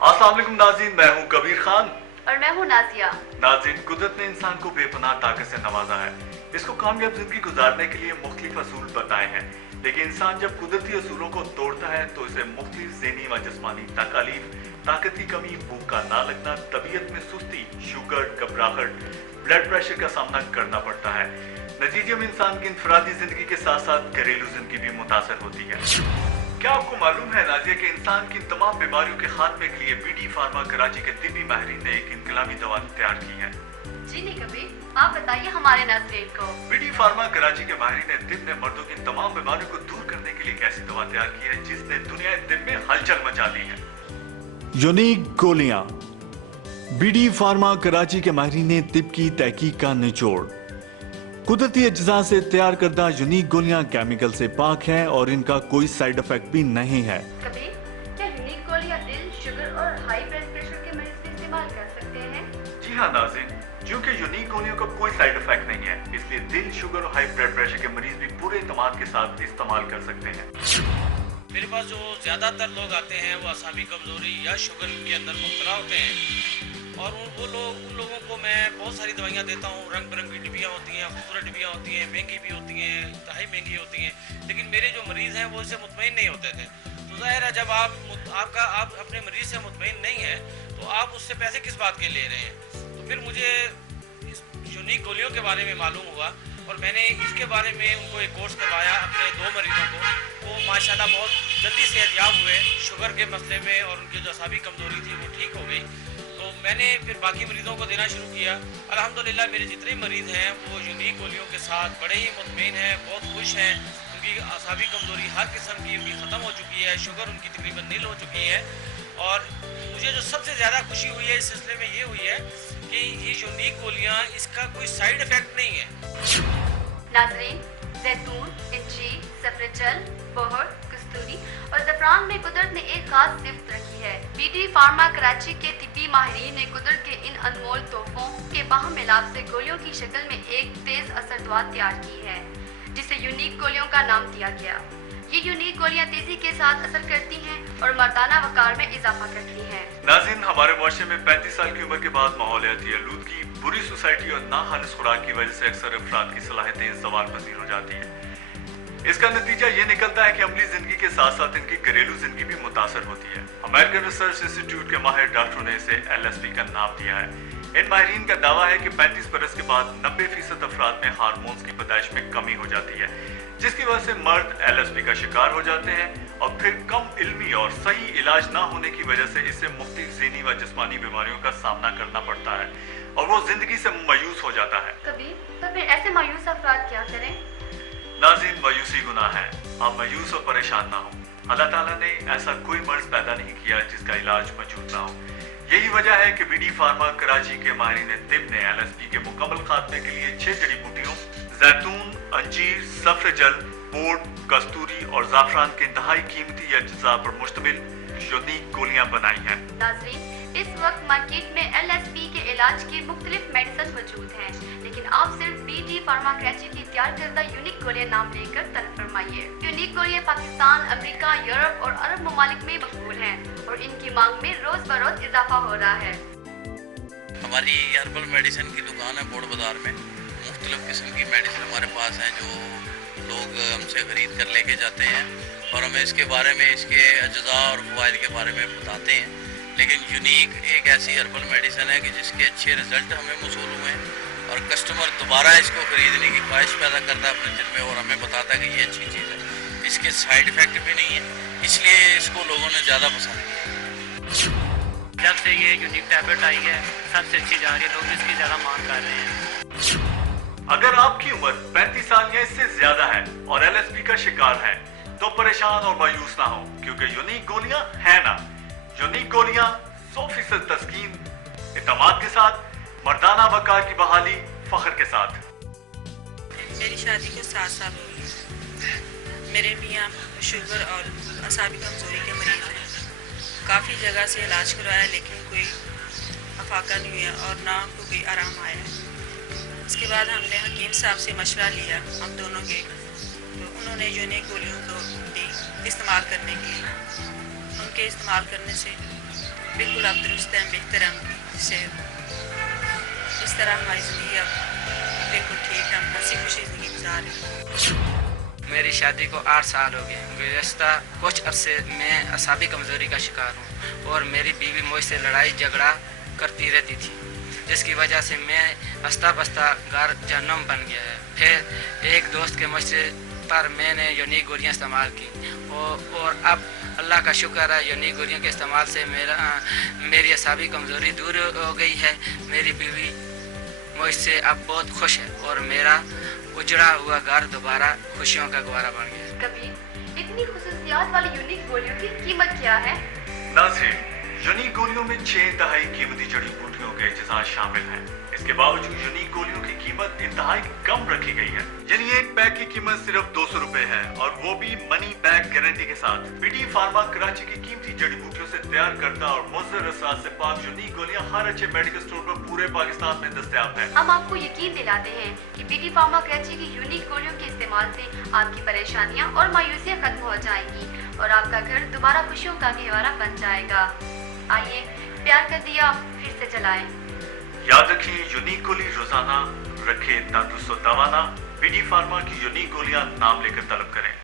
अस्सलाम वालेकुम नाज़रीन, मैं हूं कबीर खान और मैं हूँ नाजिया। नाज़रीन, कुदरत ने इंसान को बेपनाह ताकत से नवाजा है। इसको कामयाब जिंदगी गुजारने के लिए मुख्तलिफ असूल बताए हैं, लेकिन इंसान जब कुदरती असूलों को तोड़ता है तो इसे मुख्तलिफ ज़हनी व जिस्मानी तकालीफ, ताकत की कमी, भूख का ना लगना, तबीयत में सुस्ती, शुगर, घबराहट, ब्लड प्रेशर का सामना करना पड़ता है। नतीजे में इंसान की इंफरादी जिंदगी के साथ साथ घरेलू जिंदगी भी मुतासर होती है। क्या आपको मालूम है नाजिया कि इंसान की इन तमाम बीमारियों के खात्मे के लिए बीडी फार्मा कराची के तिब्बी माहिरीन ने एक इनकलाबी दवा तैयार की है? जी नहीं कबीर, आप बताइए हमारे नाज़रीन को। बीडी फार्मा कराची के माहिरीन तिब ने मर्दों की इन तमाम बीमारियों को दूर करने के लिए एक ऐसी दवा तैयार की है जिसने दुनिया तिब में हलचल मचा दी है। यूनिक गोलियां। बीडी फार्मा कराची के माहिरीन तिब की तहकीक का निचोड़। कुदरती अज्जा से तैयार करदा यूनिक गोलियां केमिकल से पाक हैं और इनका कोई साइड इफेक्ट भी नहीं है। कबीर, क्या यूनिक गोलियां दिल, शुगर और हाई ब्लड प्रेशर के मरीज भी इस्तेमाल कर सकते हैं? जी हाँ नाज़रीन, क्योंकि यूनिक गोलियों का कोई साइड इफेक्ट नहीं है, इसलिए दिल, शुगर और हाई ब्लड प्रेशर के मरीज भी पूरे इत्मीनान के साथ इस्तेमाल कर सकते हैं। मेरे पास जो ज़्यादातर लोग आते हैं वो असाबी कमज़ोरी या शुगर के अंदर मुब्तला होते हैं, और उन लोगों को मैं बहुत सारी दवाइयाँ देता हूँ। रंग बिरंगी डिबियाँ होती हैं, खूबसूरत डिबियाँ होती हैं, महंगी भी होती हैं, इंतहाई महंगी होती हैं, लेकिन मेरे जो मरीज़ हैं वो इससे मुतमईन नहीं होते थे। तो ज़ाहिर है जब आप अपने मरीज़ से मुतमईन नहीं हैं तो आप उससे पैसे किस बात के ले रहे हैं। तो फिर मुझे इस यूनिक गोलियों के बारे में मालूम हुआ और मैंने इसके बारे में उनको एक कोर्स करवाया अपने 2 मरीज़ों को। वो माशाल्लाह बहुत जल्दी सेहतयाब हुए शुगर के मसले में, और उनकी जो असाबी कमज़ोरी थी वो ठीक हो गई। तो मैंने फिर बाकी मरीज़ों को देना शुरू किया। अल्हम्दुलिल्लाह मेरे जितने मरीज़ हैं वो यूनिक गोलियों के साथ बड़े ही मुतमईन हैं, बहुत खुश हैं। उनकी असाबी कमज़ोरी हर किस्म की उनकी ख़त्म हो चुकी है, शुगर उनकी तकरीबन नील हो चुकी है। और मुझे जो सबसे ज़्यादा खुशी हुई है इस सिलसिले में ये हुई है कि ये यूनिक गोलियाँ, इसका कोई साइड इफ़ेक्ट नहीं है। नाज़रीन, जैतून, इंजीर, सफरजल, बोहर, कस्तूरी और ज़फ़रान में कुदरत ने एक खास सिफ्त रखी है। बीडी फार्मा कराची के तिब्बी माहिरीन ने कुदरत के इन अनमोल तोहफों के बाहम मिलाप से गोलियों की शक्ल में एक तेज असर दवा तैयार की है, जिसे यूनिक गोलियों का नाम दिया गया। ये यूनिक गोलियां तेजी के साथ असर करती हैं और मर्दाना वकार में इजाफा करती हैं। नाज़रीन, हमारे मुआशरे में 35 साल की उम्र के बाद माहौलियाती आलूदगी, बुरी सोसाइटी और नाखालिस खुराक की वजह से अक्सर अफराद की सलाहियतें ज़वाल पजीर हो जाती हैं। इसका नतीजा ये निकलता है कि अमली जिंदगी के साथ साथ इनकी घरेलू जिंदगी भी मुतासर होती है। अमेरिकन रिसर्च इंस्टीट्यूट के माहिर डॉक्टरों ने इसे LSP का नाम दिया है। इन माहिरीन का दावा है कि 35 बरस के बाद 90% अफराद में हार्मोन्स की पैदाइश में कमी हो जाती है, जिसकी वजह से मर्द LSP का शिकार हो जाते हैं, और फिर कम इल्मी और सही इलाज ना होने की वजह से इससे मुख्तलिफ ज़हनी व जिस्मानी बीमारियों का सामना करना पड़ता है और वो जिंदगी से मायूस हो जाता है। कबीर, तो फिर ऐसे मायूस अफराद क्या करें? नाज़रीन, मायूसी गुनाह है, आप मायूस और परेशान ना हो। अल्लाह ताला ने ऐसा कोई मर्ज पैदा नहीं किया जिसका इलाज मौजूद ना हो। यही वजह है कि बीडी फार्मा कराची के माहिरीन तिब ने LSP के मुकम्मल खात्मे के लिए 6 जड़ी बूटियों जैतून, अंजीर, सफरजल, बोर्ड, कस्तूरी और ज़ाफ़रान के इंतहाई कीमती अज्जा पर मुश्तमिल यूनिक गोलियां बनाई हैं। नाज़रीन, इस वक्त मार्केट में LSP के इलाज की मुख्तलिफ मेडिसिन मौजूद हैं, लेकिन आप सिर्फ बीडी फार्मा कराची की तैयार करदा यूनिक गोलियां नाम लेकर तलब फरमाइए। यूनिक गोलियां पाकिस्तान, अमेरिका, यूरोप और अरब ममालिक में मकबूल हैं और इनकी मांग में रोज बरोज इजाफा हो रहा है। हमारी हर्बल मेडिसिन की दुकान है बोर्ड बाज़ार में। मुख्तलिफ किस्म की मेडिसिन हमारे पास हैं जो लोग हमसे ख़रीद कर लेके जाते हैं, और हमें इसके बारे में, इसके अज्जा और फ़वाइद के बारे में बताते हैं। लेकिन यूनिक एक ऐसी हर्बल मेडिसिन है कि जिसके अच्छे रिज़ल्ट हमें मौसूल हुए हैं, और कस्टमर दोबारा इसको ख़रीदने की ख्वाहिश पैदा करता है अपने दिल में, और हमें बताता है कि ये अच्छी चीज़ है। इसके साइड इफ़ेक्ट भी नहीं है, इसलिए इसको लोगों ने ज़्यादा पसंद किया। जब से ये यूनिक टैबलेट आई है सबसे अच्छी जा रही है, लोग इसकी ज़्यादा मांग कर रहे हैं। अगर आपकी उम्र 35 साल या इससे ज्यादा है और LSP का शिकार है तो परेशान और मायूस ना हो, क्योंकि यूनिक गोलियां है ना। यूनिक गोलियां 100% तस्कीन, इत्मीनान के साथ, मर्दाना वकार की बहाली, फख्र के साथ। मेरी शादी को 7 साल हो गए। मेरे मियाँ शुगर और असाबी कमज़ोरी के मरीज़ हैं। काफ़ी जगह से इलाज करवाया लेकिन कोई अफाका नहीं हुआ और ना उनको कोई आराम आया। उसके बाद हमने हकीम साहब से मशवरा लिया हम दोनों के, तो उन्होंने यूनिक गोलियों को दी इस्तेमाल करने के लिए। उनके इस्तेमाल करने से बिल्कुल अब दुरुस्त हैं, बेहतर हैं उनकी सेहत। इस तरह हमारी ज़िंदगी अब बिल्कुल ठीक है, हम हंसी खुशी ज़िंदगी गुजार रहे हैं। मेरी शादी को 8 साल हो गए। गुज़श्ता कुछ अरसे में असाबी कमज़ोरी का शिकार हूँ और मेरी बीवी मुझसे लड़ाई झगड़ा करती रहती थी, जिसकी वजह से मैं हंसता बसता घर जहन्नुम बन गया है। फिर एक दोस्त के मशवरे पर मैंने यूनिक गोलियाँ इस्तेमाल की और अब अल्लाह का शुक्र है, यूनिक गोलियों के इस्तेमाल से मेरी असाबी कमज़ोरी दूर हो गई है। मेरी बीवी मुझसे अब बहुत खुश है और मेरा उजड़ा हुआ घर दोबारा खुशियों का गवारा बन गया है। कबीर, इतनी खुसूसियात वाली यूनिक गोलियों की कीमत क्या है? नाज़रीन, यूनिक गोलियों में 6 इंतहाई कीमती जड़ी बूटियों के अज्जा शामिल हैं। इसके बावजूद यूनिक गोलियों की कीमत इंतहाई कम रखी गई है, यानी एक पैक की कीमत सिर्फ 200 रुपए है और वो भी मनी बैक गारंटी के साथ। बीडी फार्मा कराची की कीमती जड़ी बूटियों से तैयार करता और मुअज़्ज़र असरार से पाक यूनिक गोलियां हर अच्छे मेडिकल स्टोर पर पूरे पाकिस्तान में दस्तयाब है। हम आपको यकीन दिलाते हैं कि बीडी फार्मा कराची की यूनिक गोलियों के इस्तेमाल से आपकी परेशानियां और मायूसियां खत्म हो जाएंगी और आपका घर दोबारा खुशियों का गहवारा बन जाएगा। आइए प्यार का दिया फिर से जलाएं। याद रखिए, यूनिक गोली रोजाना रखे तंदुरुस्त दवाना। बीडी फार्मा की यूनिक गोलियां नाम लेकर तलब करें।